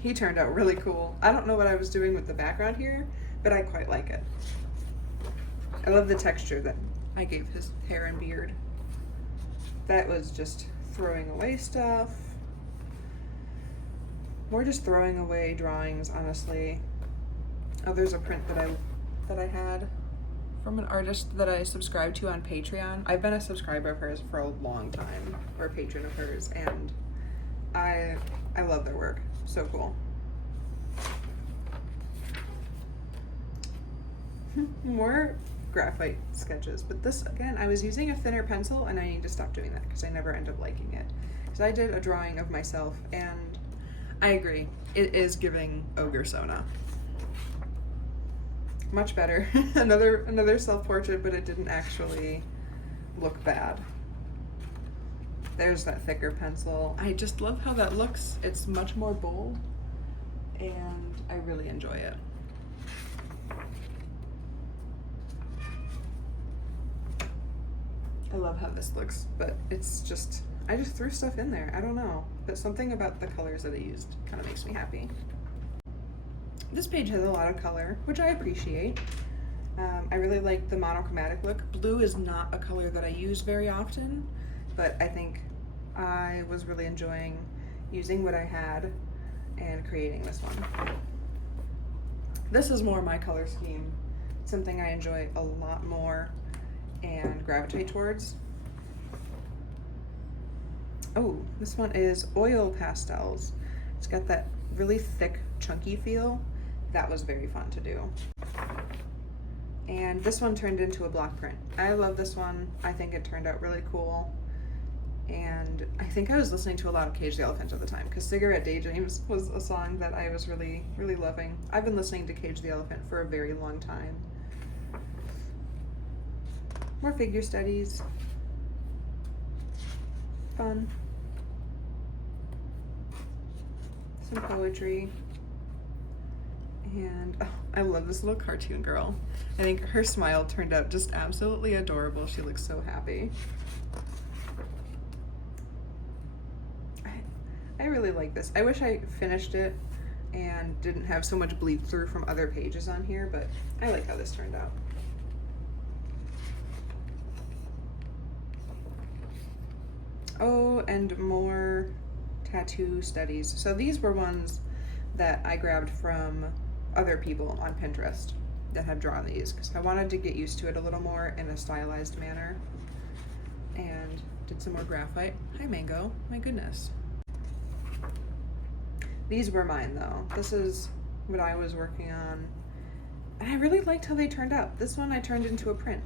He turned out really cool. I don't know what I was doing with the background here, but I quite like it. I love the texture that I gave his hair and beard. That was just throwing away stuff. More just throwing away drawings, honestly. Oh, there's a print that I had from an artist that I subscribe to on Patreon. I've been a subscriber of hers for a long time, or a patron of hers, and I love their work. So cool. More graphite sketches, but this, again, I was using a thinner pencil and I need to stop doing that because I never end up liking it. Because I did a drawing of myself and I agree, it is giving ogre Sona. Much better. another self-portrait, but it didn't actually look bad. There's that thicker pencil. I just love how that looks. It's much more bold and I really enjoy it. I love how this looks, but it's just, I just threw stuff in there. I don't know, but something about the colors that I used kind of makes me happy. This page has a lot of color, which I appreciate. I really like the monochromatic look. Blue is not a color that I use very often, but I think I was really enjoying using what I had and creating this one. This is more my color scheme, something I enjoy a lot more and gravitate towards. Oh, this one is oil pastels. It's got that really thick, chunky feel. That was very fun to do. And this one turned into a block print. I love this one. I think it turned out really cool. And I think I was listening to a lot of Cage the Elephant at the time, because Cigarette Daydreams was a song that I was really, really loving. I've been listening to Cage the Elephant for a very long time. More figure studies. Fun. Some poetry. And oh, I love this little cartoon girl. I think her smile turned out just absolutely adorable. She looks so happy. I really like this. I wish I finished it and didn't have so much bleed through from other pages on here, but I like how this turned out. Oh, and more tattoo studies. So these were ones that I grabbed from other people on Pinterest that have drawn these, because I wanted to get used to it a little more in a stylized manner. And did some more graphite. Hi, Mango. My goodness. These were mine though. This is what I was working on. And I really liked how they turned out. This one I turned into a print.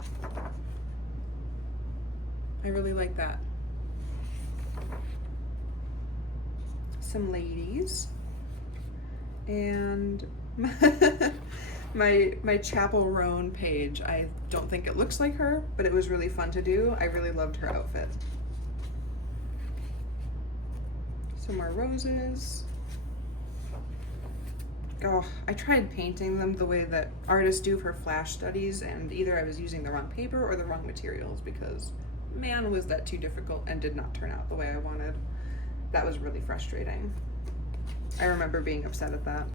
I really like that. Some ladies. And my Chapel Roan page. I don't think it looks like her, but it was really fun to do. I really loved her outfit. Some more roses. Oh, I tried painting them the way that artists do for flash studies, and either I was using the wrong paper or the wrong materials, because man, was that too difficult and did not turn out the way I wanted. That was really frustrating. I remember being upset at that.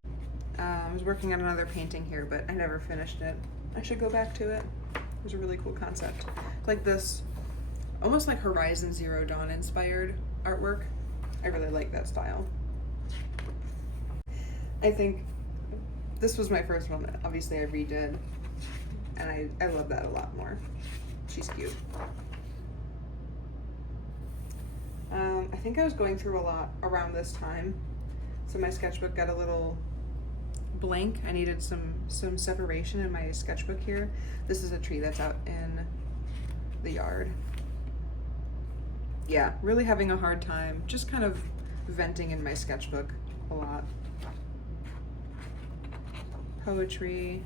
I was working on another painting here, but I never finished it. I should go back to it. It was a really cool concept. Like this, almost like Horizon Zero Dawn inspired artwork. I really like that style. I think this was my first one that obviously I redid, and I love that a lot more. She's cute. I think I was going through a lot around this time, so my sketchbook got a little blank. I needed some separation in my sketchbook here. This is a tree that's out in the yard. Yeah, really having a hard time, just kind of venting in my sketchbook a lot. Poetry.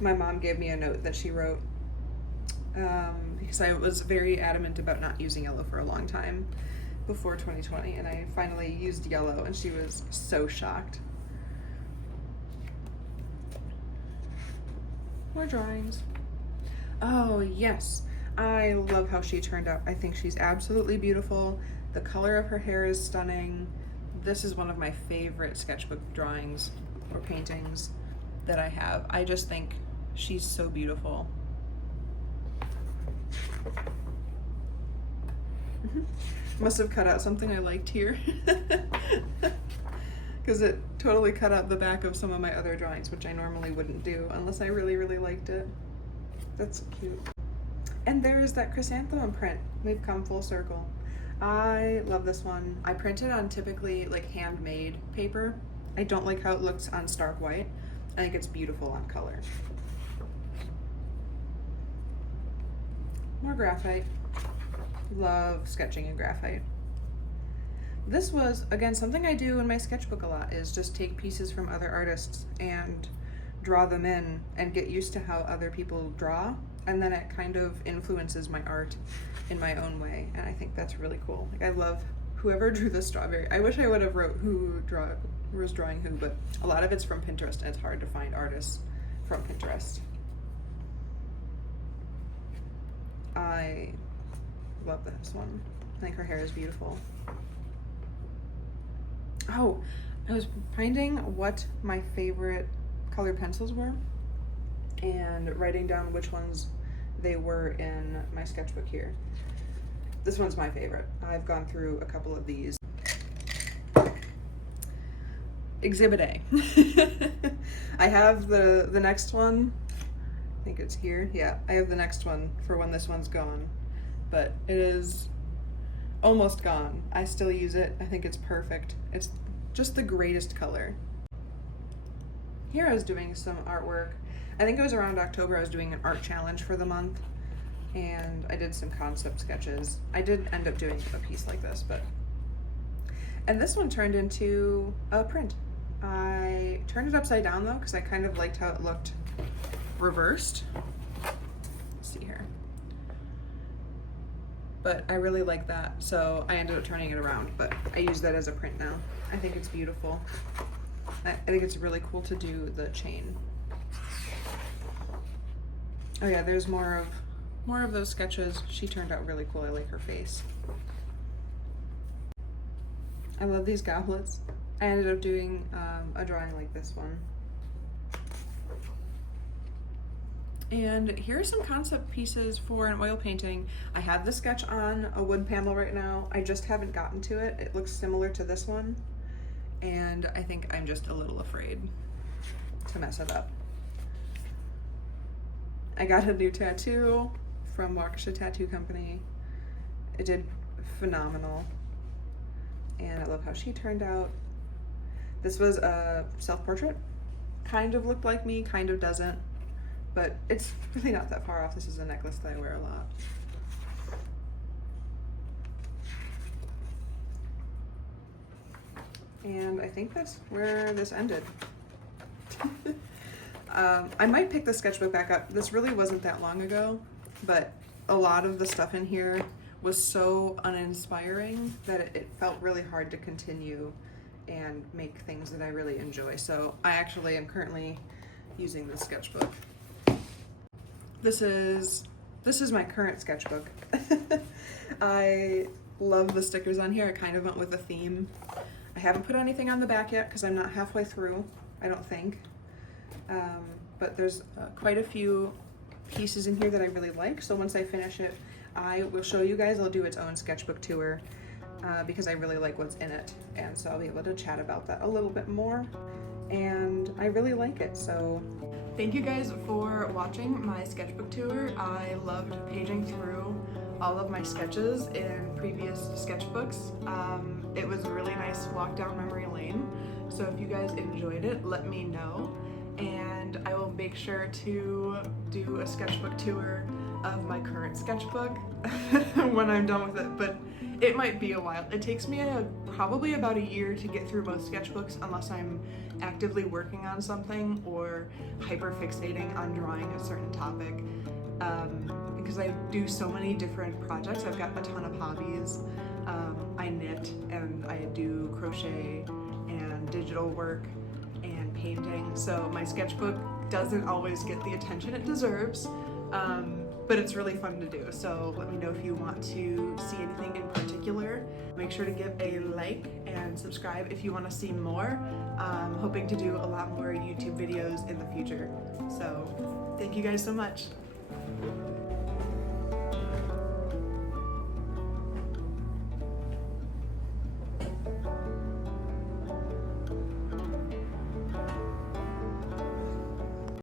My mom gave me a note that she wrote because I was very adamant about not using yellow for a long time before 2020, and I finally used yellow, and she was so shocked. More drawings. Oh yes, I love how she turned out. I think she's absolutely beautiful. The color of her hair is stunning. This is one of my favorite sketchbook drawings or paintings that I have. I just think she's so beautiful. Must have cut out something I liked here, because it totally cut out the back of some of my other drawings, which I normally wouldn't do unless I really, really liked it. That's cute. And there is that chrysanthemum print. We've come full circle. I love this one. I printed on typically like handmade paper. I don't like how it looks on stark white. I think it's beautiful on color. More graphite. Love sketching in graphite. This was, again, something I do in my sketchbook a lot, is just take pieces from other artists and draw them in and get used to how other people draw, and then it kind of influences my art in my own way, and I think that's really cool. Like, I love whoever drew the strawberry. I wish I would have wrote who was drawing who, but a lot of it's from Pinterest, and it's hard to find artists from Pinterest. I love this one. I think her hair is beautiful. Oh, I was finding what my favorite colored pencils were and writing down which ones they were in my sketchbook here. This one's my favorite. I've gone through a couple of these. Exhibit A. I have the next one. I think it's here. Yeah, I have the next one for when this one's gone. But it is almost gone. I still use it. I think it's perfect. It's just the greatest color. Here I was doing some artwork. I think it was around October. I was doing an art challenge for the month, and I did some concept sketches. I did end up doing a piece like this, and this one turned into a print. I turned it upside down though, because I kind of liked how it looked reversed. Let's see here. But I really like that, so I ended up turning it around, but I use that as a print now. I think it's beautiful. I think it's really cool to do the chain. Oh yeah, there's more of those sketches. She turned out really cool. I like her face. I love these goblets. I ended up doing a drawing like this one. And here are some concept pieces for an oil painting. I have the sketch on a wood panel right now. I just haven't gotten to it. It looks similar to this one, and I think I'm just a little afraid to mess it up. I got a new tattoo from Waukesha Tattoo Company. It did phenomenal, and I love how she turned out. This was a self-portrait. Kind of looked like me, kind of doesn't, but it's really not that far off. This is a necklace that I wear a lot. And I think that's where this ended. I might pick the sketchbook back up. This really wasn't that long ago, but a lot of the stuff in here was so uninspiring that it felt really hard to continue and make things that I really enjoy. So I actually am currently using this sketchbook. This is my current sketchbook. I love the stickers on here. I kind of went with a theme. I haven't put anything on the back yet because I'm not halfway through, I don't think. But there's quite a few pieces in here that I really like. So once I finish it, I will show you guys. I'll do its own sketchbook tour because I really like what's in it. And so I'll be able to chat about that a little bit more. And I really like it, so. Thank you guys for watching my sketchbook tour. I loved paging through all of my sketches in previous sketchbooks. It was a really nice walk down memory lane. So if you guys enjoyed it, let me know. And I will make sure to do a sketchbook tour of my current sketchbook when I'm done with it, but it might be a while. It takes me probably about a year to get through most sketchbooks unless I'm actively working on something or hyper fixating on drawing a certain topic. Because I do so many different projects. I've got a ton of hobbies. I knit and I do crochet and digital work and painting, so my sketchbook doesn't always get the attention it deserves, but it's really fun to do. So let me know if you want to see anything in particular. Make sure to give a like and subscribe if you want to see more. I'm hoping to do a lot more YouTube videos in the future. So thank you guys so much.